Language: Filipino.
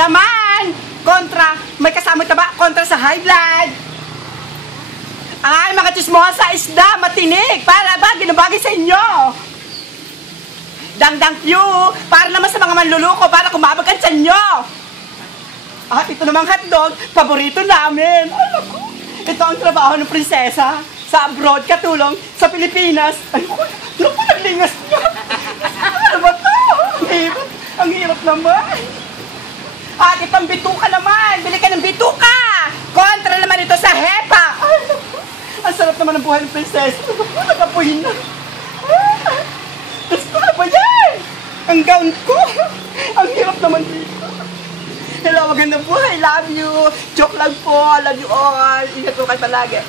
Laman! Kontra, may kasamang taba, kontra sa high blood. Ay, mga chismosa, isda, matinig, para bagay na bagay sa inyo. Dangdang Q, para naman sa mga manluluko, para kumabag ang tiyan nyo. At ito namang hotdog, paborito namin. Ay, naku, ito ang trabaho ng prinsesa. Sa abroad, katulong, sa Pilipinas. Ay, naku, naglingas niya. Ano ba ito? Ang hirap naman. At itong bituka naman, bili ka ng bituka. Kontra naman ito sa hepa. Ay, ang sarap naman ng buhay ng prinsesa. Nagapuhin na. Gusto na ba yan? Ang gown ko. Ang hirap naman dito. Hello, magandang buhay. Love you. Joke lang po. Love you all. Ingat po kayo palagi.